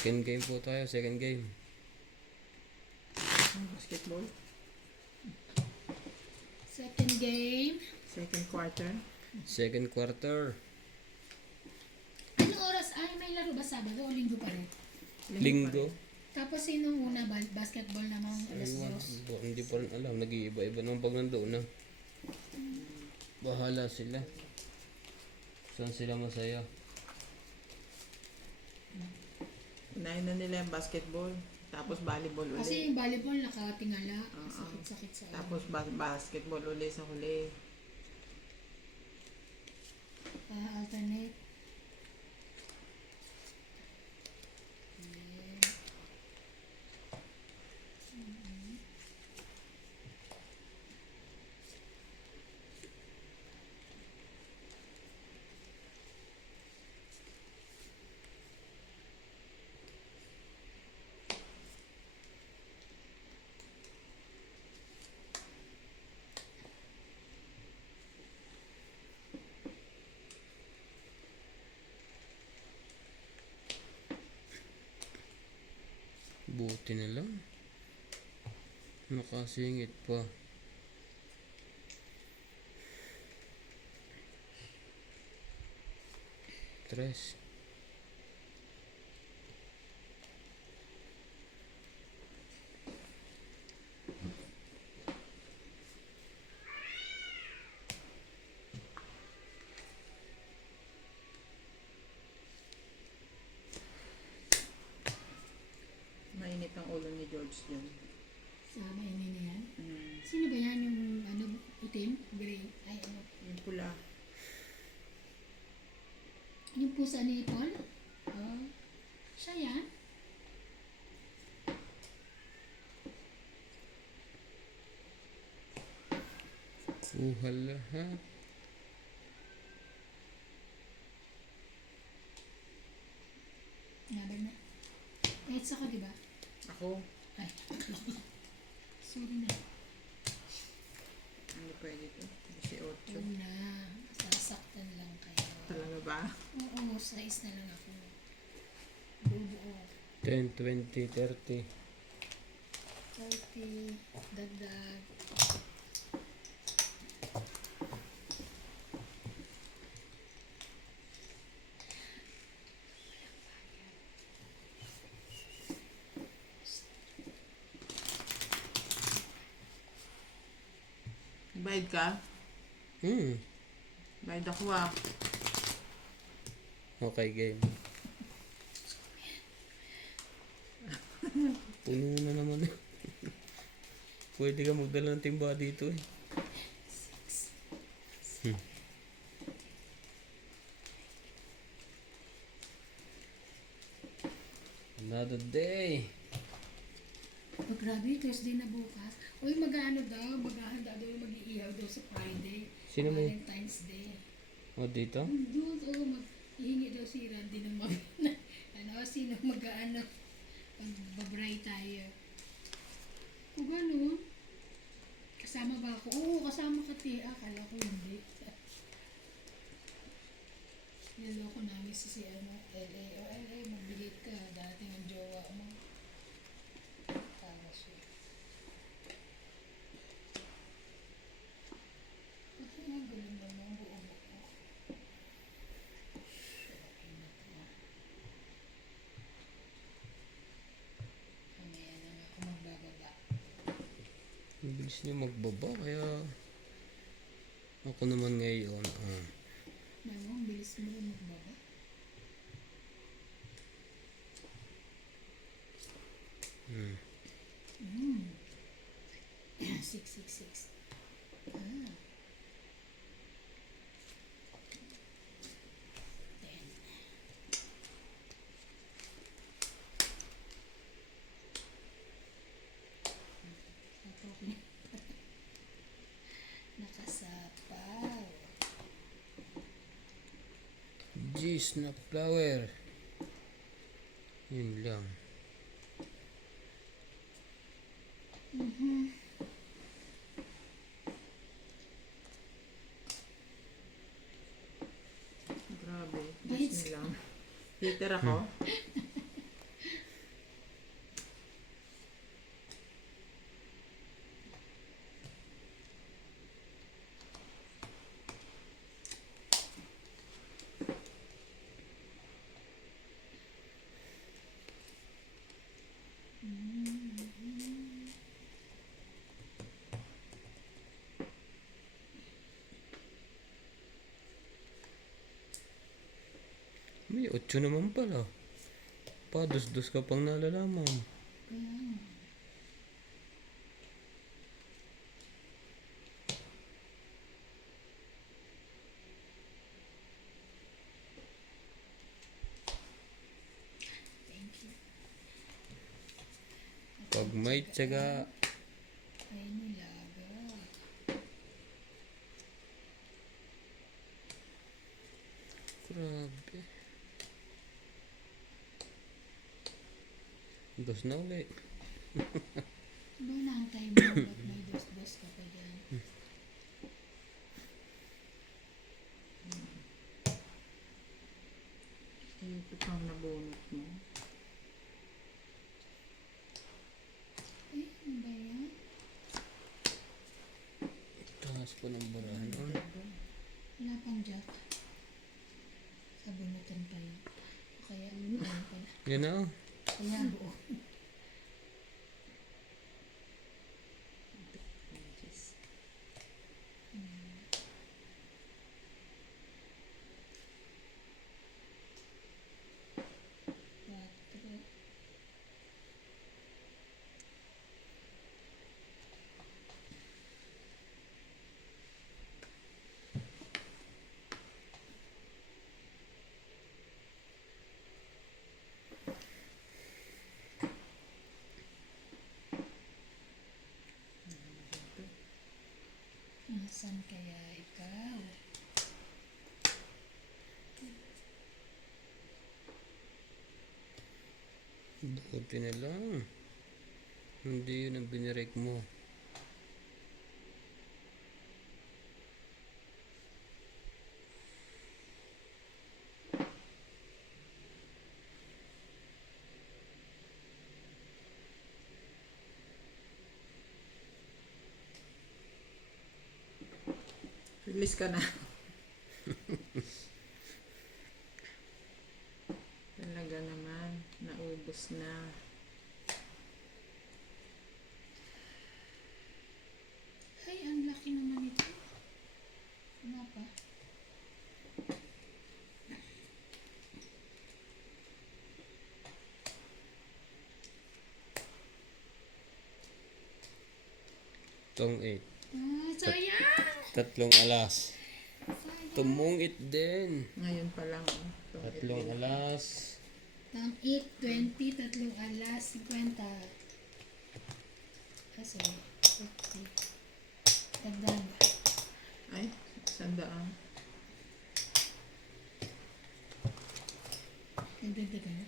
Second game po tayo, second game. Basketball. Second game. Second quarter. Second quarter. Anong oras? Ay, may laro ba Sabado o Linggo pa rin? Linggo. Tapos sinong una basketball namang alas Aywan, 2? hindi pa rin alam. Nag-iiba-iba naman pag nandoon na. Bahala sila. Saan sila masaya? Unahin na nila yung basketball. Tapos volleyball ulit. Kasi yung volleyball nakatingala. Sakit-sakit sa Tapos basketball ulit sa huli. alternate. Buti na lang. Nakasingit pa. Tres. Mainit ang ulo ni George dyan. Sama yun na yan. Sino ba yan? Yung ano, itim? Gray? Ay, ano? Yung pula. Yung pusa ni Paul? Oh. Siya yan? Kuha lahat. Laban na. Kahit sa ka, di ba? Ako, Ay, sorry na. hindi pwede to. 18. Huwag na. Sasaktan lang kayo. Talaga ba? Oo, size na lang ako. Bubuo. 10, 20, 30. 30, dagdag. Bayad ka? Bayad ako ah. Okay, game. Puno na naman. Pwede ka magdala ng timba dito eh. Another day. Oh, grabe, Thursday na bukas. Uy, mag-ano daw, maghahanda daw, mag-iihaw daw sa Friday. Sino may- Valentine's Day. O dito? Doon, mag-ihingi daw si Randy ng mga, ano, sino mag-ano, magbabray tayo. Kung gano'n, kasama ba ako? Oo, kasama ka, Tia. Akala ko hindi. Niloko namin si ano, LA. O LA, magbilit ka. Dating ang jowa mo. Tawa siya. Kasi nga gulo mo ang buo-buo. Okay na to. Mamaya na nga ako magbababa. Ang bilis niya magbaba kaya ako naman ngayon. Naku, ang bilis mo rin magbaba. Hmm. 666. Ah. 10. Nakasapaw. Jeez na flower. Yun lang. Grabe. Disney lang. Hater ako. May 8 naman pala. Pados-dos ka pang nalalaman. Kaya nga. Thank you. Pag may tiyaga. Ay nilaga. Grabe. Dos na ulit. Ba naantay mo ba't may dos-dos ka pa dyan? Ito pang nabunot mo. Eh, ano ba yan? Taas pa ng barahan. Wala pang jack. Sabunutan pa yun. O kaya ano pala. Yan na. Kaya buo. Quatro. Nasaan kaya ikaw? Buti na lang. Hindi yun ang binirek mo. Release ka na. Talaga naman. Naubos na. Ay, ang laki naman ito. Ano pa? Tong 8. Ah, sayang! Tatlong alas. Sayang! Tumungit din. Ngayon pa lang. Oh. Tatlong alas. Tang 8, 20, tatlong alas, 50. Ah, sorry. 50. Dagdag. Ay, 100. Nagdagdag ano?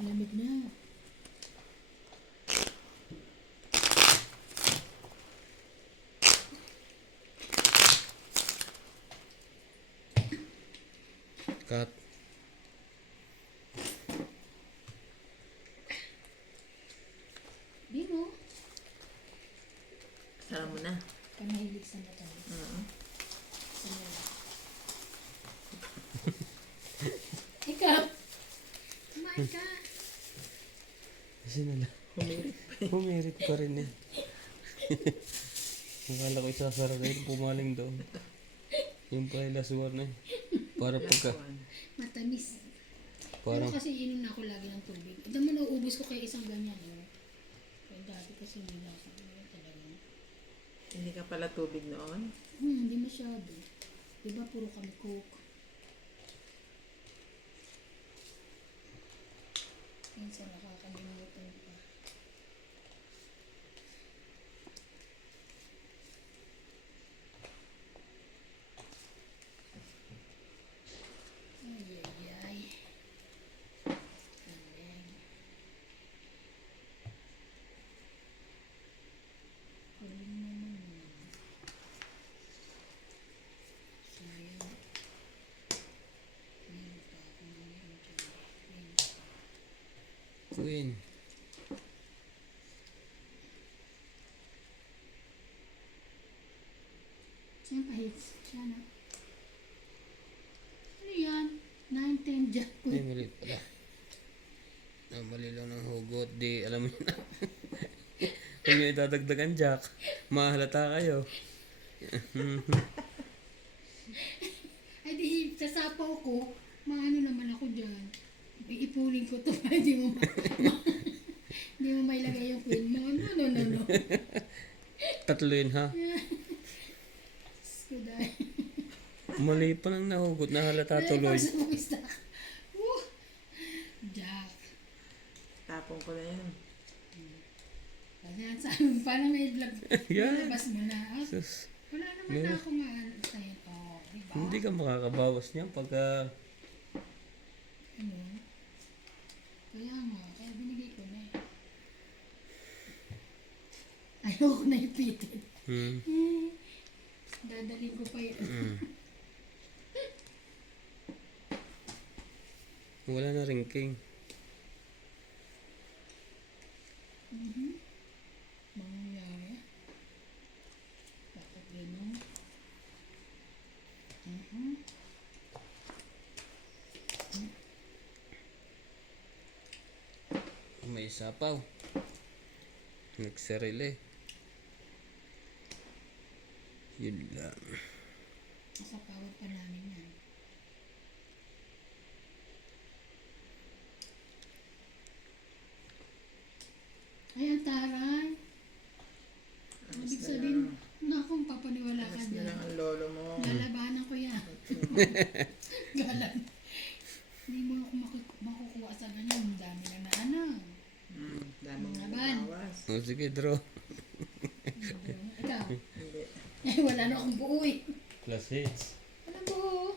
Lamig na. Cut. Bimo. Sara mo na. Ka mahilig sa matamis. Sa nila. Ikaw! Kumain ka! Kasi na lang. Humirit. Humirit pa rin eh. Akala ko isasara na yun, pumaling doon. Yung pa lasuan eh. Para pagka, Matamis. parang, Pero kasi inom na ako lagi ng tubig. Ito mo nauubos ko kaya isang ganyan. Eh. Kaya dati kasi hindi na ako talaga. Hindi ka pala tubig noon. Hindi masyado. Diba puro kami coke. Minsan nakakalimutan pa. Ay, ay, ay. Galing. Galing naman yun. Sayang. Meron pa ako naman dyan. Meron pa. queen. Saan pa hits? Siya na. Ano yan? 9-10 dyan. Ay, mali pala. Mali lang ng hugot. Di, alam mo yun. Huwag nyo idadagdagan, Jack. Mahalata kayo. Ay di, sasapaw ko, maano naman ako dyan. Iipunin ko to, hindi mo hindi mo mailagay yung queen mo. No. Tatlo yun, ha? Diyos ko dahil. Mali pa lang nahugot. Nahalata tuloy. Woo! Jack. Tapon ko na yan. Kasi yan sa amin, parang may vlog. Yan. Labas mo na. Ah, Sus. wala naman Yeah. na ako maano sa'yo. Oh, diba? Hindi ka makakabawas niyan pagka... Ano? Kaya nga, kaya binigay ko na eh. Ayoko na ipitin. Dadalhin ko pa yun. Wala na ring king. Mangyayari. Bakit ganun? May sapaw. Nagsarili. Yun lang. Sa pawag pa namin yan. Ay, ang taray. Ibig sabihin, nakong papaniwala ka Alas na dyan. lang ang lolo mo. Lalabanan ko yan. Galan. Hindi mo ako makukuha sa ganyan. Ang dami na na ano. Daming Mga ban. bawas. O sige, draw. Ikaw. Hindi. Eh, wala na akong buo eh. Plus hits. Wala buo.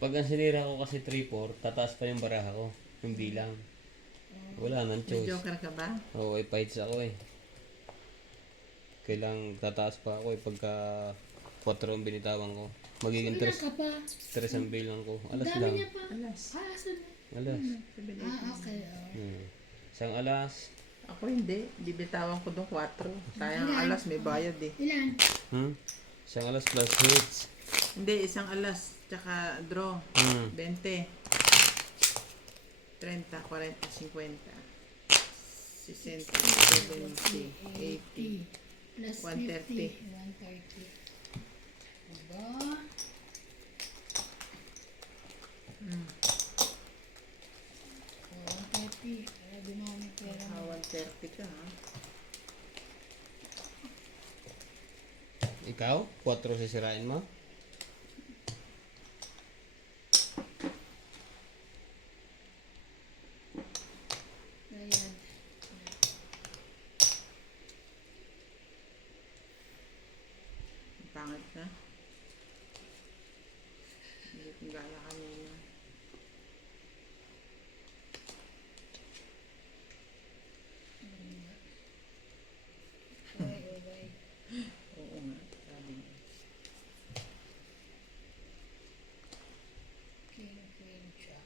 Pag ang sinira ko kasi 3-4, tataas pa yung baraha ko. Yung bilang. Wala nang May choice. joker ka ba? Oo, ay fights ako eh. Kailang tataas pa ako eh pagka 4 ang binitawan ko. Magiging Wala ka pa. 3 ang bilang ko. Ang Alas dami lang. niya pa. Alas. Ah, asan na? Alas. Okay. Oh. Isang alas. Ako hindi. Di bitawan ko doon 4. Sayang ang alas, may bayad eh. Ilan? Isang alas plus hits. Hindi, isang alas. Tsaka draw. 20. 30, 40, 50. 60, 70, 80. Plus 130. 130. Diba? Oh, 130. Kaya dumami pera mo. 130 ka ha. Ikaw? 4 sisirain mo? Ayan. Ang pangit na. Hindi kong gaya kanina. Okay. Oo nga, sabi niya. Queen siya.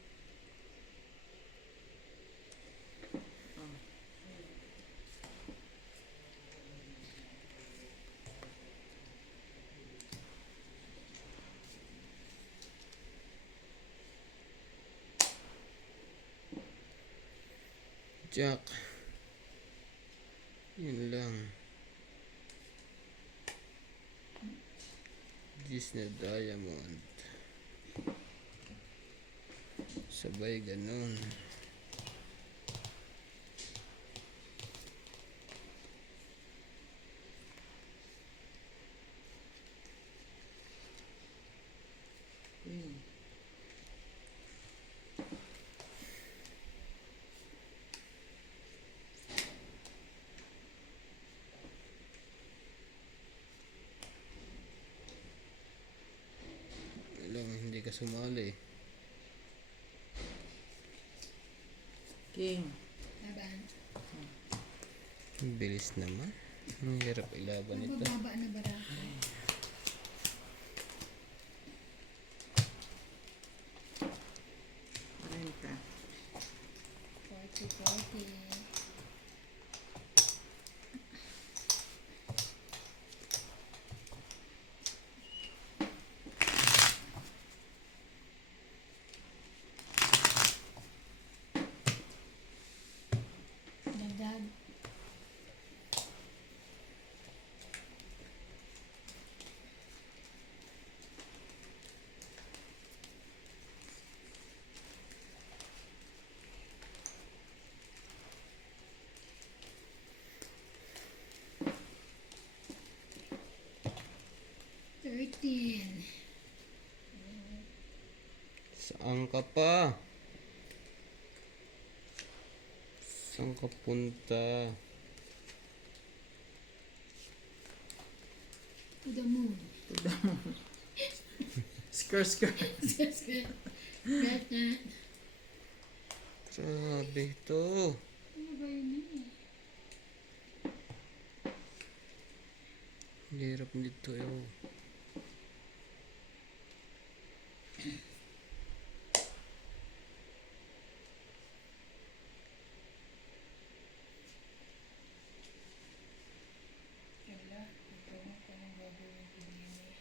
Jack. Yun lang. Gis na diamond. Sabay ganun. Lang hindi ka sumali. King. Laban. Ang bilis naman. Ang hirap ilaban ito. Magbababa na barako. 40. Justin. Saan ka pa? Saan ka punta? To the moon. Skr. Just got that. Grabe ito. Ano ba yun eh? Ang hirap nito eh. Wala. Ikaw na pa nang gagawin ko din eh.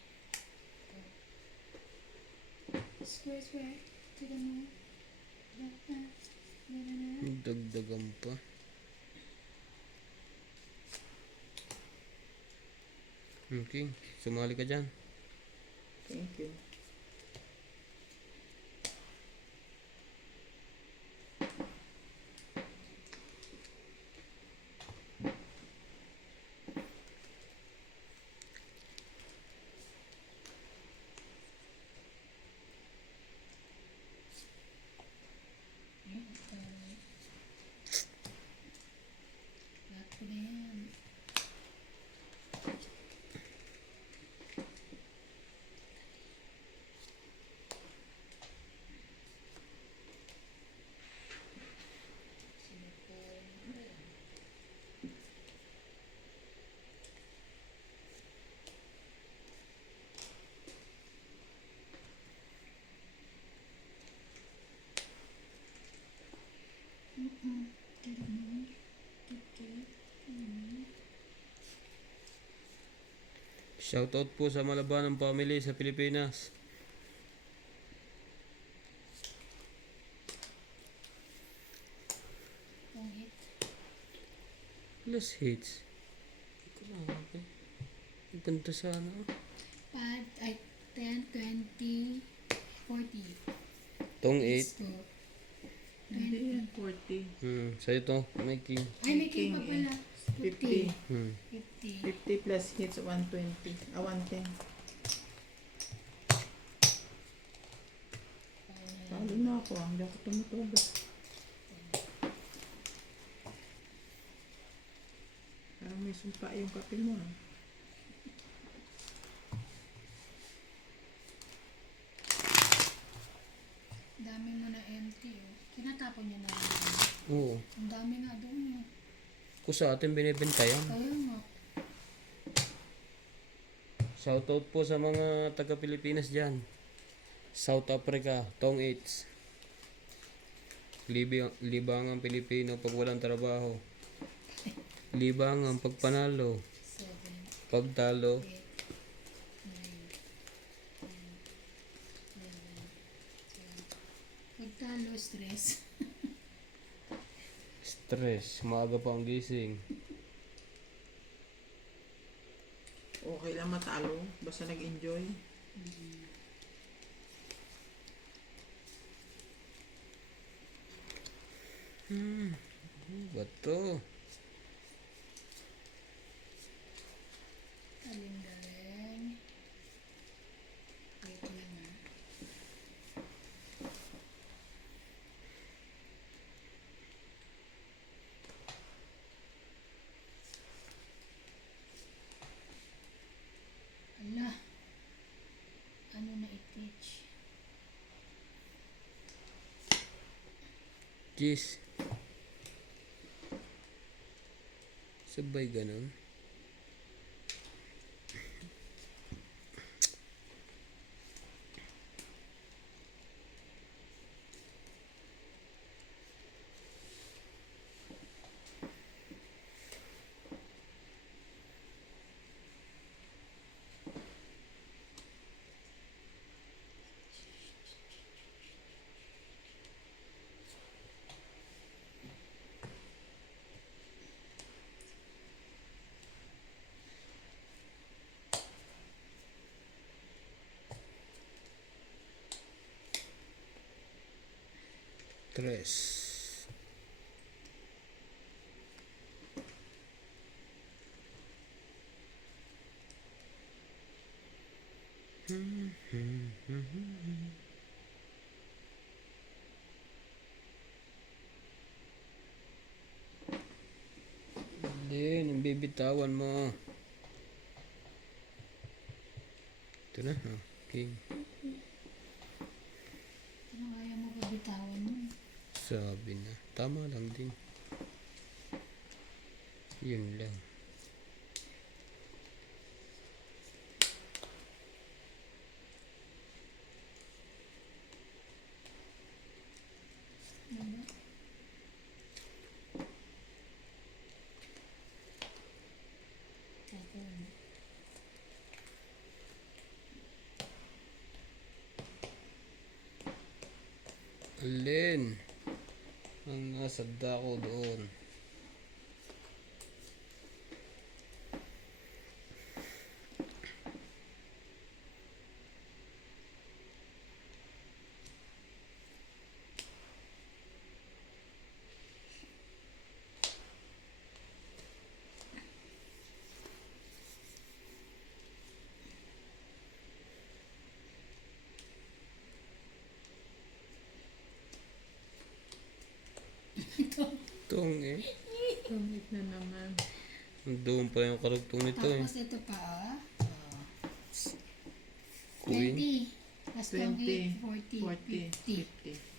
Square. To the moon. Dagdagan pa. Okay, sumali ka dyan. Thank you. Lahat ko na yan. Shoutout po sa Malabanang family sa Pilipinas. Pangit. Plus hits. Grabe. Ang ganda sana. 10, 20, 40. Tong 8. Let's go. Hindi yan, 40. Sa'yo to, may king. Ay, may king pa pala. 50. 50. 50. 50 plus hits, 120. 110. Talo na ako. Hindi ako tumutubo. Parang may sumpa yung kape mo. Ah. Dami mo na empty oh. Kinatapon niyo na lang. Oo. Ang dami nga doon oh. Kung sa atin binibenta yan. Kaya nga. Shoutout po sa mga taga Pilipinas dyan. South Africa, Tong 8. Libangang Pilipino pag walang trabaho. Libangang pagpanalo. 7, Pagtalo. 8, 9, 10, 11, 12. Pagtalo, stress. Stress. Maaga pa ang gising. Okay lang matalo. Basta nag-enjoy. Bato. Galing. Wait lang ah. Ala. Ano na i-teach? Jeez. Sabay ganun. Tres. Hindi, nang mo. Ito na, okay. Ano kaya mo pabitawan mo? Sabi na. Tama lang din. Yun lang. Ano ba? Ako. Alin? Ang nasa dako doon. Tong eh. Tumit na naman. Doon pa yung karugtong nito eh. Tapos ito pa, Queen. 20. Plus 20, 40, 40, 50. 50.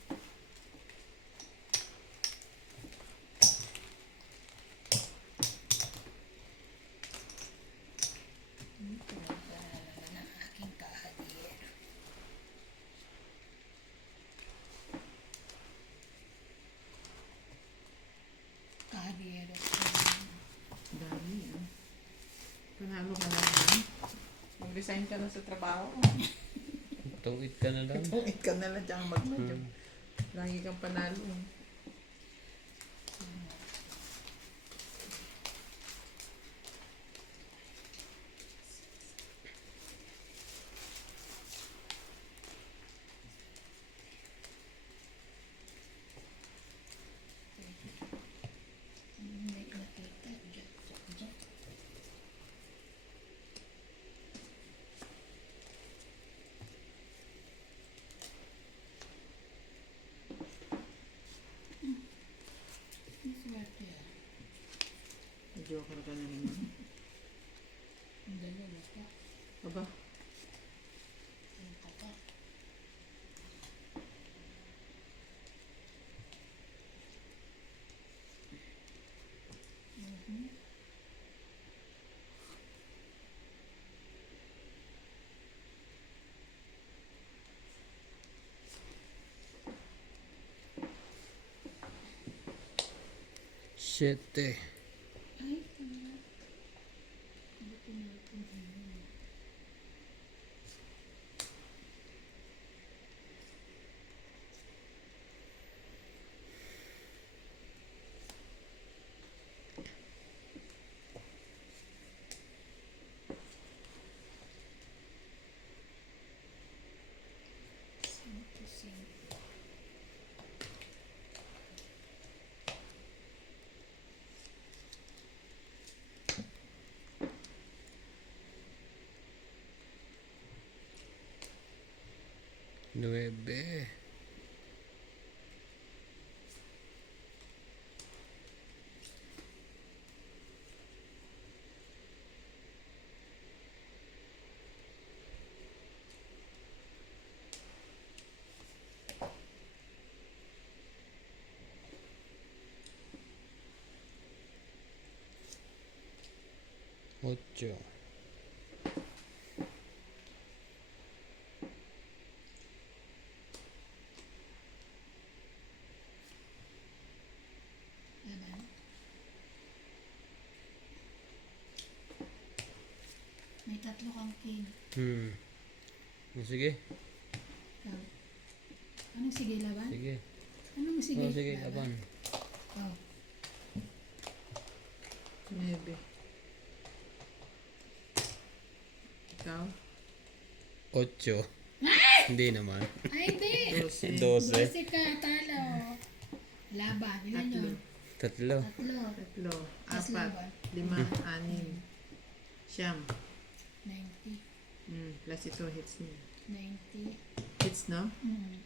Ng aking kahadier. Kahadier. Dami ah. Panalo ka na naman. Mag-resign ka na sa trabaho. Tungit ka na lang. Tumit ka na lang dyan mag-job. Lagi kang panalo. Hindi ko nakita. Diyan. Swerte ah. Joker ka na naman. Ang dalawa pa. Aba, Ang kaka. Siyete. Ay, tama. Buti natin ano. Cinco, cinco. Nuebe. Ocho. Laban. May tatlo kang king. Sige. Ikaw. Anong sige laban? Sige. Anong sige? Oh, sige, laban. Oh. 9. Ikaw? Ocho. Hindi naman. Ay, hindi. 12. 12. 12 ka, talo. Laban. Ilan Tatlo. yun? Tatlo. Tatlo. Tatlo. Tas 4. laban. 5. 6. Siyam. 90. Plus ito hits niya. 90. It's na? Mm.